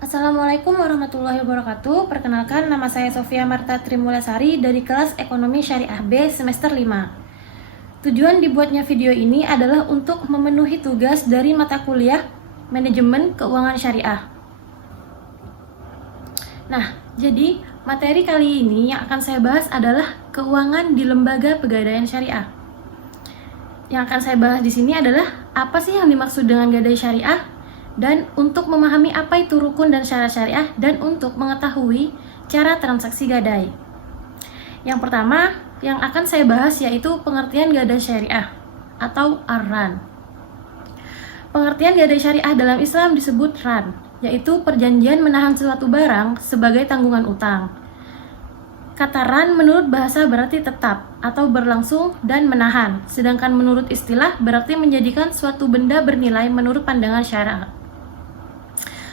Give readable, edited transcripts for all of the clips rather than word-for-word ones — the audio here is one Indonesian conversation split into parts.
Assalamualaikum warahmatullahi wabarakatuh. Perkenalkan, nama saya Sofia Marta Trimulasari dari kelas Ekonomi Syariah B semester 5. Tujuan dibuatnya video ini adalah untuk memenuhi tugas dari mata kuliah Manajemen Keuangan Syariah. Nah, jadi materi kali ini yang akan saya bahas adalah keuangan di lembaga pegadaian syariah. Yang akan saya bahas di sini adalah apa sih yang dimaksud dengan gadai syariah, dan untuk memahami apa itu rukun dan syarat syariah, dan untuk mengetahui cara transaksi gadai. Yang pertama yang akan saya bahas yaitu pengertian gadai syariah atau ar-ran. Pengertian gadai syariah dalam Islam disebut ran, yaitu perjanjian menahan suatu barang sebagai tanggungan utang. Kata ran menurut bahasa berarti tetap atau berlangsung dan menahan, sedangkan menurut istilah berarti menjadikan suatu benda bernilai menurut pandangan syariat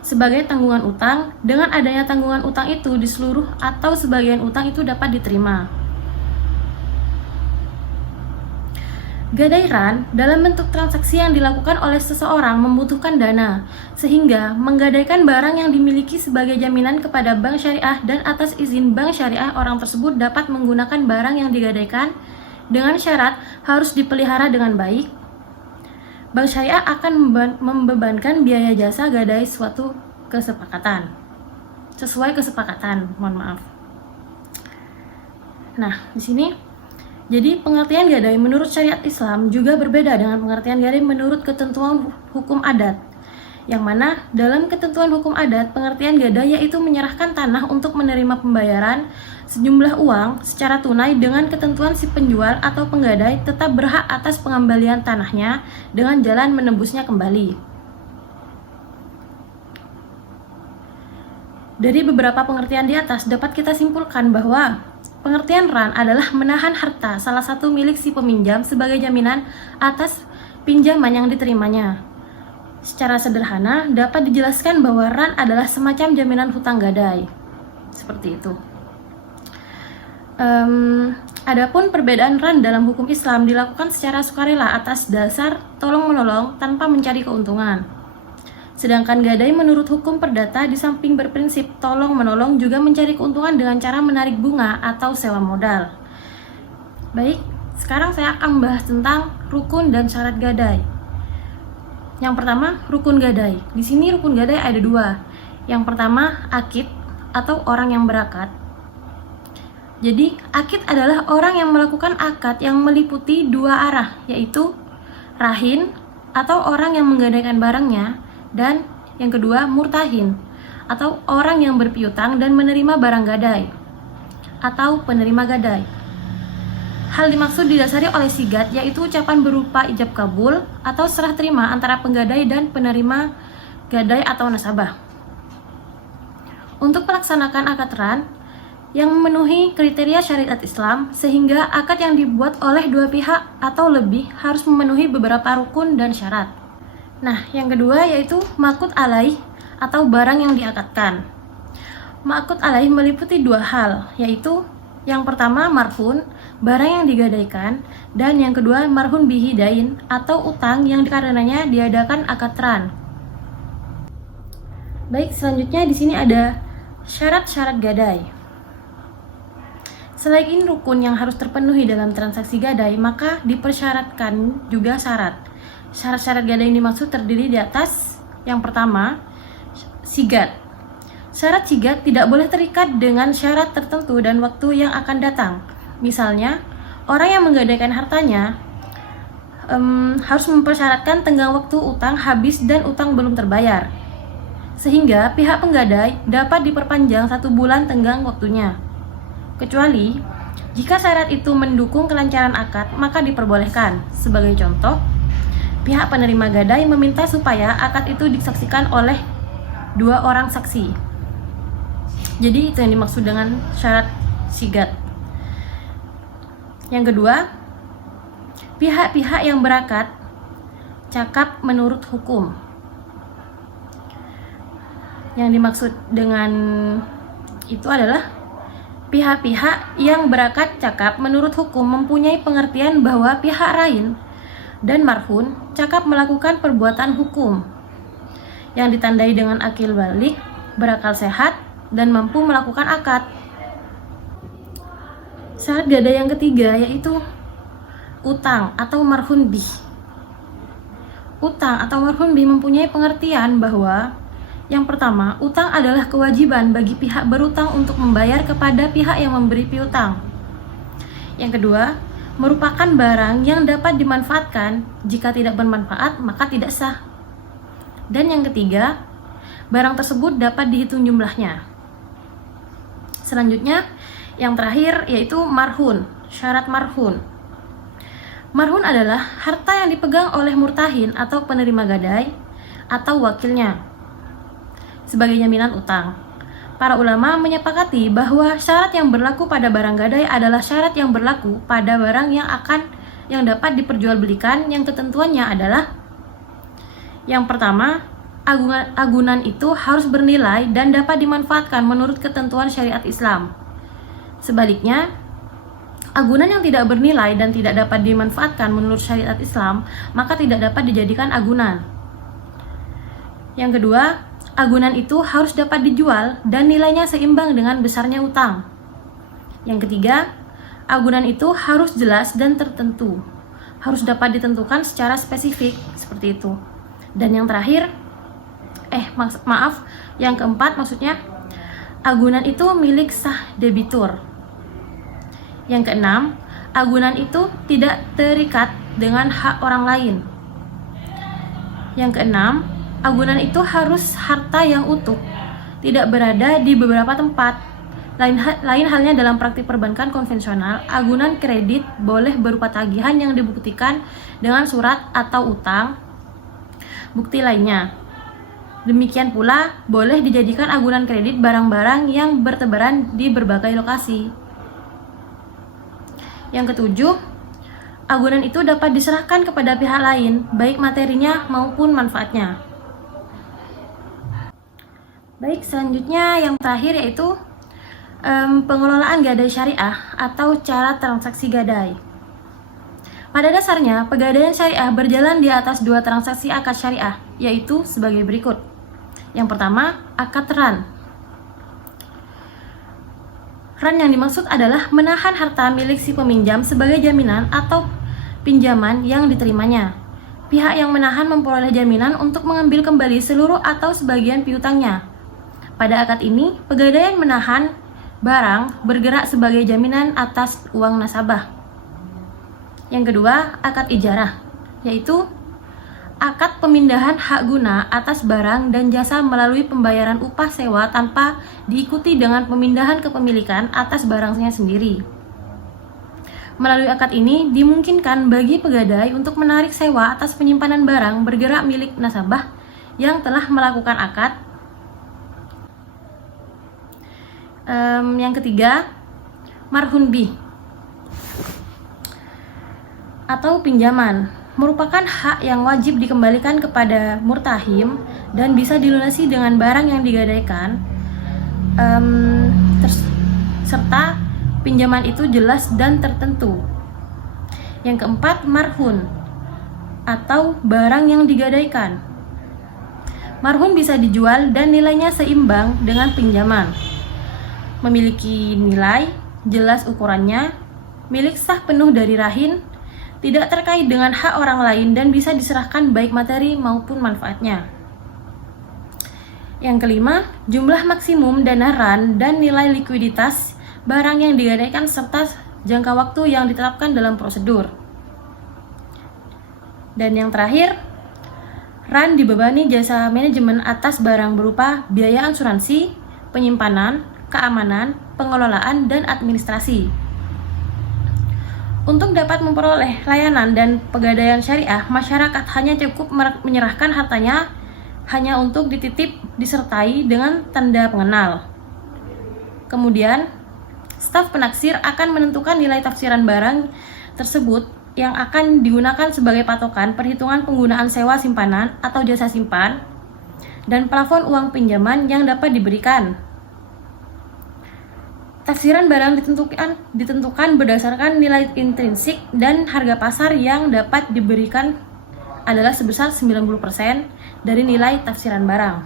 sebagai tanggungan utang. Dengan adanya tanggungan utang itu di seluruh atau sebagian utang itu dapat diterima. Gadai ran dalam bentuk transaksi yang dilakukan oleh seseorang membutuhkan dana, sehingga menggadaikan barang yang dimiliki sebagai jaminan kepada bank syariah, dan atas izin bank syariah orang tersebut dapat menggunakan barang yang digadaikan dengan syarat harus dipelihara dengan baik. Bank syariah akan membebankan biaya jasa gadai sesuai kesepakatan. Nah, di sini jadi pengertian gadai menurut syariat Islam juga berbeda dengan pengertian gadai menurut ketentuan hukum adat. Yang mana dalam ketentuan hukum adat, pengertian gadai yaitu menyerahkan tanah untuk menerima pembayaran sejumlah uang secara tunai dengan ketentuan si penjual atau penggadai tetap berhak atas pengembalian tanahnya dengan jalan menebusnya kembali. Dari beberapa pengertian di atas dapat kita simpulkan bahwa pengertian ran adalah menahan harta salah satu milik si peminjam sebagai jaminan atas pinjaman yang diterimanya. Secara sederhana dapat dijelaskan bahwa ran adalah semacam jaminan hutang gadai. Seperti itu. Adapun perbedaan ran dalam hukum Islam dilakukan secara sukarela atas dasar tolong-menolong tanpa mencari keuntungan. Sedangkan gadai menurut hukum perdata di samping berprinsip tolong-menolong juga mencari keuntungan dengan cara menarik bunga atau sewa modal. Baik, sekarang saya akan membahas tentang rukun dan syarat gadai. Yang pertama, rukun gadai. Di sini rukun gadai ada dua. Yang pertama, akid atau orang yang berakad. Jadi, akid adalah orang yang melakukan akad yang meliputi dua arah, yaitu rahin atau orang yang menggadaikan barangnya, dan yang kedua murtahin atau orang yang berpiutang dan menerima barang gadai atau penerima gadai. Hal dimaksud didasari oleh sigat, yaitu ucapan berupa ijab kabul atau serah terima antara penggadai dan penerima gadai atau nasabah. Untuk melaksanakan akad ran yang memenuhi kriteria syariat Islam, sehingga akad yang dibuat oleh dua pihak atau lebih harus memenuhi beberapa rukun dan syarat. Nah, yang kedua yaitu ma'qud alaih atau barang yang diakadkan. Ma'qud alaih meliputi dua hal, yaitu yang pertama marhun, barang yang digadaikan, dan yang kedua marhun bihi dain atau utang yang karenanya diadakan akad ran. Baik, selanjutnya di sini ada syarat-syarat gadai. Selain rukun yang harus terpenuhi dalam transaksi gadai, maka dipersyaratkan juga syarat. Syarat-syarat gadai yang dimaksud terdiri di atas. Yang pertama, sigat. Syarat sigat tidak boleh terikat dengan syarat tertentu dan waktu yang akan datang. Misalnya, orang yang menggadaikan hartanya harus mempersyaratkan tenggang waktu utang habis dan utang belum terbayar, sehingga pihak penggadai dapat diperpanjang 1 bulan tenggang waktunya. Kecuali jika syarat itu mendukung kelancaran akad, maka diperbolehkan. Sebagai contoh, pihak penerima gadai meminta supaya akad itu disaksikan oleh 2 orang saksi. Jadi itu yang dimaksud dengan syarat sigat. Yang kedua, pihak-pihak yang berakad cakap menurut hukum. Yang dimaksud dengan itu adalah pihak-pihak yang berakad cakap menurut hukum mempunyai pengertian bahwa pihak lain dan marhun cakap melakukan perbuatan hukum yang ditandai dengan akil balik berakal sehat, dan mampu melakukan akad. Syarat gadai yang ketiga yaitu utang atau marhun bih. Utang atau marhun bih mempunyai pengertian bahwa yang pertama, utang adalah kewajiban bagi pihak berutang untuk membayar kepada pihak yang memberi piutang. Yang kedua, merupakan barang yang dapat dimanfaatkan. Jika tidak bermanfaat, maka tidak sah. Dan yang ketiga, barang tersebut dapat dihitung jumlahnya. Selanjutnya, yang terakhir yaitu marhun, syarat marhun. Marhun adalah harta yang dipegang oleh murtahin atau penerima gadai atau wakilnya sebagai jaminan utang. Para ulama menyepakati bahwa syarat yang berlaku pada barang gadai adalah syarat yang berlaku pada barang yang dapat diperjualbelikan, yang ketentuannya adalah yang pertama, agunan itu harus bernilai dan dapat dimanfaatkan menurut ketentuan syariat Islam. Sebaliknya, agunan yang tidak bernilai dan tidak dapat dimanfaatkan menurut syariat Islam, maka tidak dapat dijadikan agunan. Yang kedua, agunan itu harus dapat dijual dan nilainya seimbang dengan besarnya utang. Yang ketiga, agunan itu harus jelas dan tertentu, harus dapat ditentukan secara spesifik, seperti itu. Dan yang terakhir, yang keempat maksudnya, agunan itu milik sah debitur. Yang keenam, agunan itu tidak terikat dengan hak orang lain. Yang keenam, agunan itu harus harta yang utuh, tidak berada di beberapa tempat. Lain halnya dalam praktik perbankan konvensional, agunan kredit boleh berupa tagihan yang dibuktikan dengan surat atau utang bukti lainnya. Demikian pula boleh dijadikan agunan kredit barang-barang yang bertebaran di berbagai lokasi. Yang ketujuh, agunan itu dapat diserahkan kepada pihak lain, baik materinya maupun manfaatnya. Baik, selanjutnya yang terakhir yaitu pengelolaan gadai syariah atau cara transaksi gadai. Pada dasarnya, pegadaian syariah berjalan di atas dua transaksi akad syariah, yaitu sebagai berikut. Yang pertama, akad ran. Ran yang dimaksud adalah menahan harta milik si peminjam sebagai jaminan atau pinjaman yang diterimanya. Pihak yang menahan memperoleh jaminan untuk mengambil kembali seluruh atau sebagian piutangnya. Pada akad ini, pegadaian menahan barang bergerak sebagai jaminan atas uang nasabah. Yang kedua, akad ijarah, yaitu akad pemindahan hak guna atas barang dan jasa melalui pembayaran upah sewa tanpa diikuti dengan pemindahan kepemilikan atas barangnya sendiri. Melalui akad ini dimungkinkan bagi pegadai untuk menarik sewa atas penyimpanan barang bergerak milik nasabah yang telah melakukan akad. Yang ketiga, marhun bih atau pinjaman merupakan hak yang wajib dikembalikan kepada murtahim dan bisa dilunasi dengan barang yang digadaikan, serta pinjaman itu jelas dan tertentu. Yang keempat, marhun atau barang yang digadaikan. Marhun bisa dijual dan nilainya seimbang dengan pinjaman. Memiliki nilai, jelas ukurannya, milik sah penuh dari rahin, tidak terkait dengan hak orang lain dan bisa diserahkan baik materi maupun manfaatnya. Yang kelima, jumlah maksimum dana ran dan nilai likuiditas barang yang digadaikan serta jangka waktu yang ditetapkan dalam prosedur. Dan yang terakhir, ran dibebani jasa manajemen atas barang berupa biaya asuransi, penyimpanan, keamanan, pengelolaan, dan administrasi. Untuk dapat memperoleh layanan dan pegadaian syariah, masyarakat hanya cukup menyerahkan hartanya hanya untuk dititip disertai dengan tanda pengenal. Kemudian, staf penaksir akan menentukan nilai tafsiran barang tersebut yang akan digunakan sebagai patokan perhitungan penggunaan sewa simpanan atau jasa simpan dan plafon uang pinjaman yang dapat diberikan. Tafsiran barang ditentukan berdasarkan nilai intrinsik dan harga pasar yang dapat diberikan adalah sebesar 90% dari nilai tafsiran barang.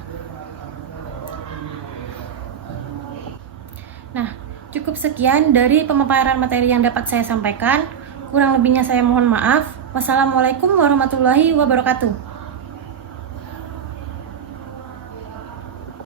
Cukup sekian dari pemaparan materi yang dapat saya sampaikan. Kurang lebihnya saya mohon maaf. Wassalamualaikum warahmatullahi wabarakatuh.